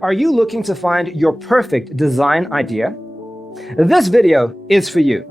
Are you looking to find your perfect design idea? This video is for you.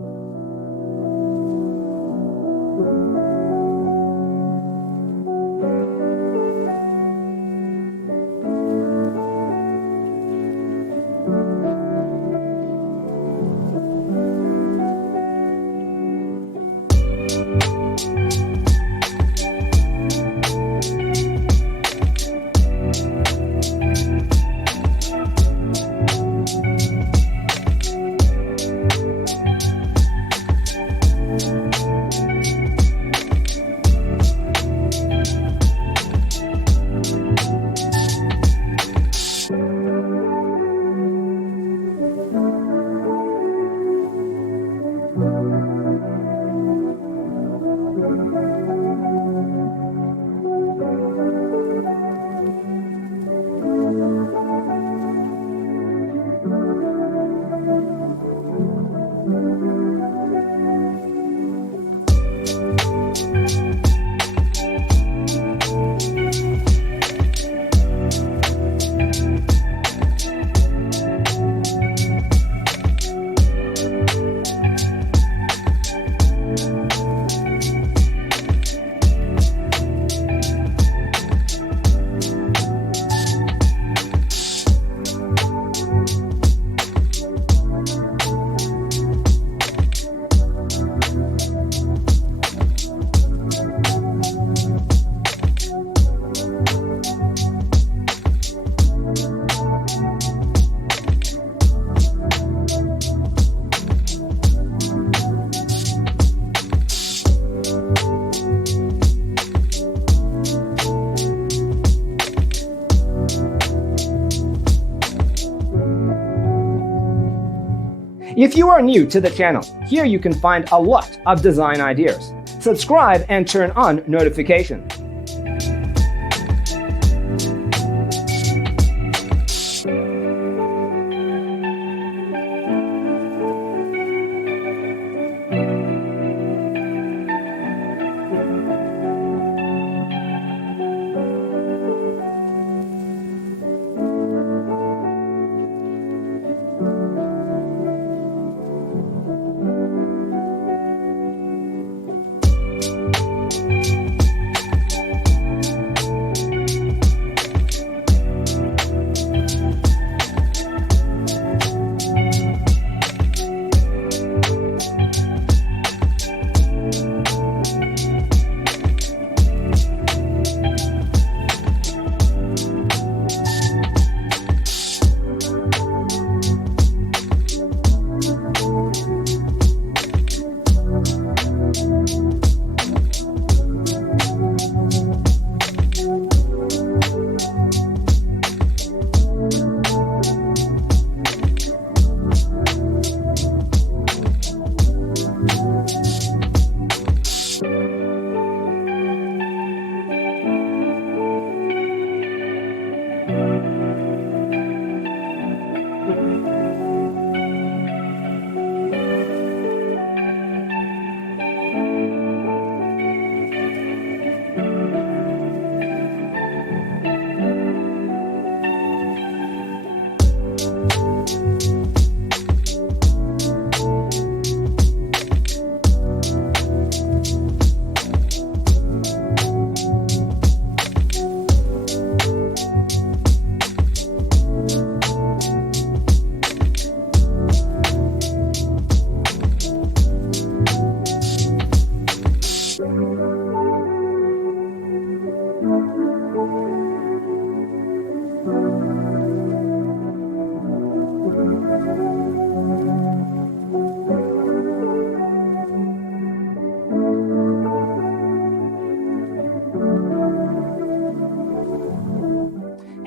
If you are new to the channel, here you can find a lot of design ideas. Subscribe and turn on notifications.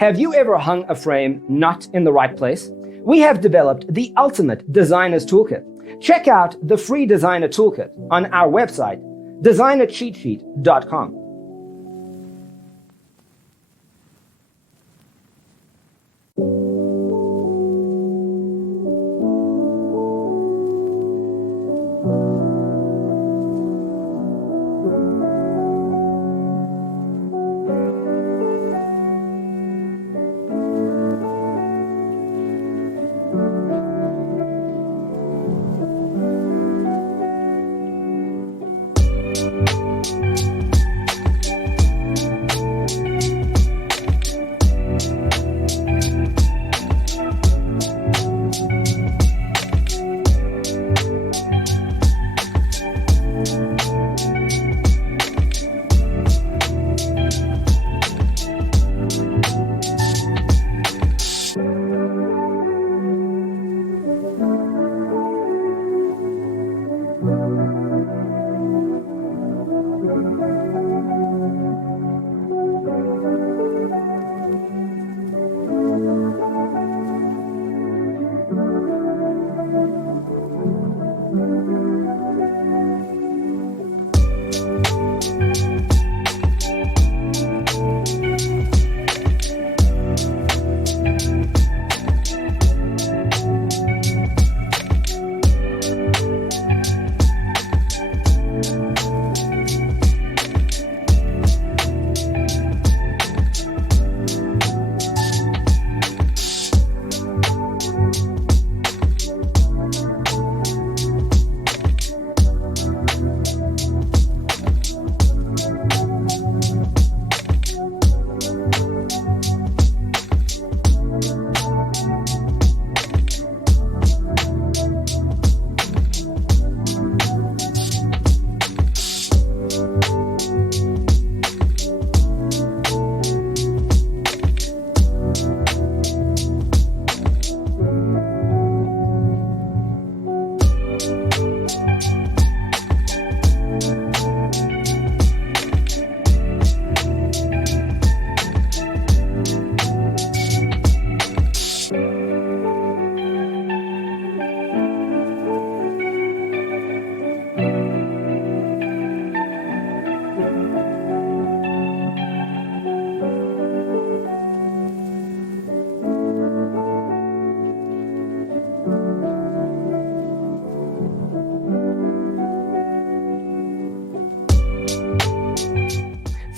Have you ever hung a frame not in the right place? We have developed the ultimate designer's toolkit. Check out the free designer toolkit on our website, designercheatsheet.com.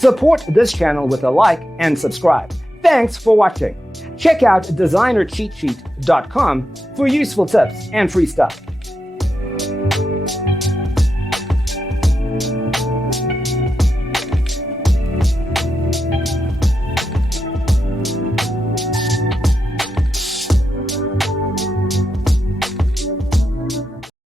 Support this channel with a like and subscribe. Thanks for watching. Check out designercheatsheet.com for useful tips and free stuff.